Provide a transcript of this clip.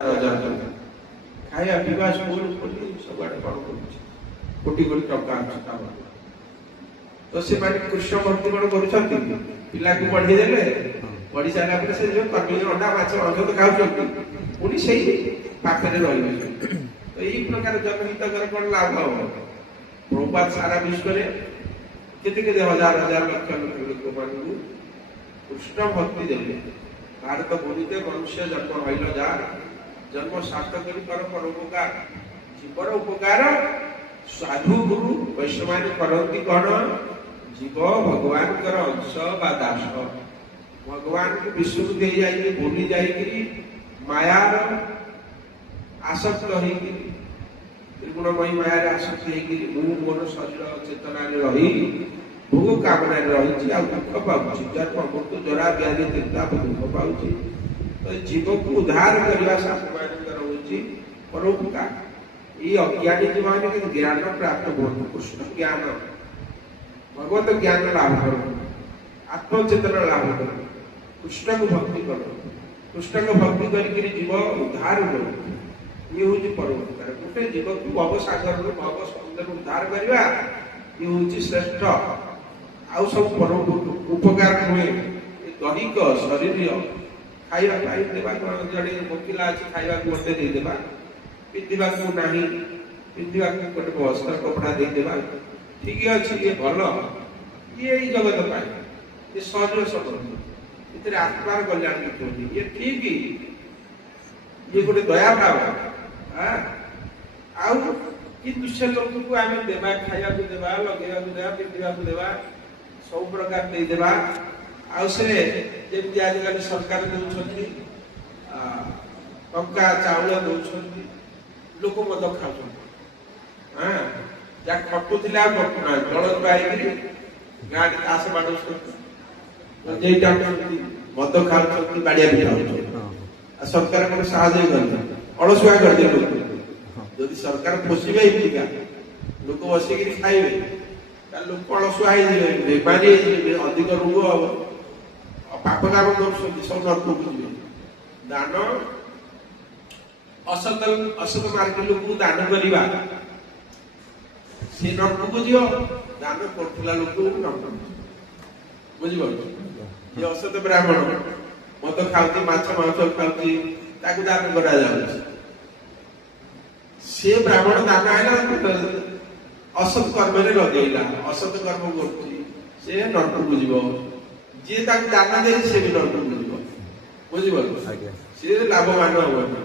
ଖାଇବା ପିଇବା ସ୍କୁଲ ସବୁଆଡେ କଣ କରୁଛି, କୋଟି କୋଟି ଟଙ୍କା ଅଛି କାମ। ତ ସେମାନେ କୃଷ୍ଣ ଭକ୍ତି କଣ କରୁଛନ୍ତି, ପିଲାକୁ ପଢେଇ ଦେଲେ, ପଢି ସାରିଲା ପରେ ସେ ଯୋଉ କର୍ମୀ ଅଣ୍ଡା ମାଛ ଔଷଧ ଖାଉଛନ୍ତି ପୁଣି ସେଇ ପାଖରେ ରହିବେ। ତ ଏଇ ପ୍ରକାର ଜନହିତ କରେ କଣ ଲାଭ ହବ? ପ୍ରଭୁପାଦ ସାରା ବିଶ୍ୱରେ କେତେ କେତେ ହଜାର ହଜାର ଲକ୍ଷ ଲକ୍ଷ ଲୋକମାନଙ୍କୁ କୃଷ୍ଣ ଭକ୍ତି ଦେଲେ। ଭାରତ ଭୂମିতে ମନୁଷ୍ୟ ଜନ୍ମ ହଇଲ ଯାର, ଜନ୍ମ ସାର୍ଥ କରି କର ପରୋପକାର। ଜୀବର ଉପକାର ସାଧୁ ଗୁରୁ ବୈଷ୍ଣବମାନେ କରନ୍ତି କଣ? ଜୀବ ଭଗବାନଙ୍କର ଅଂଶ ବା ଦାସ। ଭଗବାନଙ୍କୁ ବିଶ୍ୱକୁ ଦେଇ ଯାଇକି ଭୁଲି ଯାଇକିରି ମାୟାର ଆସକ୍ତ ହେଇକିରି, ତ୍ରିଗୁଣମୟୀ ମାୟାରେ ଆସକ୍ତ ହେଇକିରି ମୁଁ ମୋର ଶରୀର ଚେତନାରେ ରହି ଭୋଗ କାମନାରେ ରହିଛି ଆଉ ଦୁଃଖ ପାଉଛି, ଜନ୍ମ ମୃତ୍ୟୁ ଜରା ବ୍ୟାଧି ଚିନ୍ତାପ ଦୁଃଖ ପାଉଛି। ତ ଜୀବକୁ ଉଦ୍ଧାର କରିବା ଶାସ୍ତ୍ରମାନଙ୍କର ହଉଛି ପରୋପକାର। ଏଇ ଅଜ୍ଞାନୀ ଜୀବମାନେ କିନ୍ତୁ ଜ୍ଞାନ ପ୍ରାପ୍ତ ହୁଅନ୍ତୁ, କୃଷ୍ଣ ଜ୍ଞାନ ଭଗବତ ଜ୍ଞାନ ଲାଭ କରନ୍ତୁ, ଆତ୍ମଚେତନା ଲାଭ କରନ୍ତୁ, କୃଷ୍ଣଙ୍କୁ ଭକ୍ତି କରନ୍ତୁ। କୃଷ୍ଣଙ୍କୁ ଭକ୍ତି କରିକିରି ଜୀବ ଉଦ୍ଧାର କରନ୍ତୁ। ଇଏ ହଉଛି ପରୋପକାର। ଗୋଟେ ଜୀବକୁ ଭବ ସାଗରରୁ ଭବ ସମୁଦ୍ରରୁ ଉଦ୍ଧାର କରିବା ଇଏ ହଉଛି ଶ୍ରେଷ୍ଠ। ଆଉ ସବୁ ଉପକାର ନୁହେଁ। ଦୈହିକ ଶରୀରୀୟ ଖାଇବା ପାଇଁ ଦେବା, ଜଣେ ଭୋକିଲା ଅଛି ଖାଇବାକୁ ମତେ ଦେଇଦେବା, ପିନ୍ଧିବାକୁ ନାହିଁ ପିନ୍ଧିବାକୁ ଗୋଟେ ବସ୍ତ୍ର କପଡା ଦେଇଦେବା, ଠିକ ଅଛି, ଇଏ ଭଲ। ଇଏ ଏଇ ଜଗତ ପାଇଁ, ଏ ଶରୀର ସମ୍ବନ୍ଧ, ଏଥିରେ ଆତ୍ମାର କଲ୍ୟାଣ ଦେଖୁଛନ୍ତି, ଇଏ ଠିକ, ଇଏ ଗୋଟେ ଦୟା ଭାବ। ଆଉ କିନ୍ତୁ ସେ ଲୋକକୁ ଆମେ ଦେବା, ଖାଇବାକୁ ଦେବା, ଲଗେଇବାକୁ ଦେବା, ପିନ୍ଧିବାକୁ ଦେବା, ସବୁ ପ୍ରକାର ଦେଇଦେବା। ଆଉ ସେ ଯେମିତି ଆଜିକାଲି ସରକାର ଦଉଛନ୍ତି ଟଙ୍କା ଚାଉଳ ଦଉଛନ୍ତି, ଲୋକ ମଦ ଖାଉଛନ୍ତି। ଯାହା ଖଟୁଥିଲେ ଆଉ ଖଟୁନାହାନ୍ତି, ଦଳ ପାଇକିରି ଗାଁରେ ତାସ ବାଡଉଛନ୍ତି, ମଦ ଖାଉଛନ୍ତି, ବାଡିଆ ବି ଖାଉଛନ୍ତି। ଆଉ ସରକାର ଗୋଟେ ସାହାଯ୍ୟ କରିବେ, ଅଳସୁଆ କରିଦେବେ ଲୋକ। ଯଦି ସରକାର ପୋଷିବେ ଏମିତିକା ଲୋକ ବସିକିରି ଖାଇବେ, ତାହେଲେ ଲୋକ ଅଳସୁଆ ହେଇଯିବେ, ବେମାରୀ ହେଇଯିବେ, ଅଧିକ ରୋଗ ହବ। ପାପ କାମ କରୁଛନ୍ତି, ସବୁ ନର୍କକୁ ଯିବେ। ଦାନ ଅସତ ମାର୍ଗୀ ଲୋକକୁ ଦାନ କରିବା, ସେ ନର୍କକୁ ଯିବ। ଦାନ କରୁଥିଲା ଲୋକକୁ ନର୍କକୁ ଯିବ, ବୁଝିପାରୁଛ? ଯିଏ ଅସତ ବ୍ରାହ୍ମଣ ମଦ ଖାଉଛି, ମାଛ ମାଂସ ଖାଉଛି, ତାକୁ ଦାନ କରାଯାଉଛି। ସେ ବ୍ରାହ୍ମଣ ଦାନ ହେଲା ଅସତ କର୍ମରେ ଲଗେଇଲା, ଅସତ କର୍ମ କରୁଛି, ସେ ନର୍କକୁ ଯିବ। ଯିଏ ତାକୁ ଦାନ ଦେଇ ସେ ବି ନର୍କକୁ ଯିବ, ବୁଝିପାରୁଛ? ସିଏ ଲାଭବାନ ହବନି।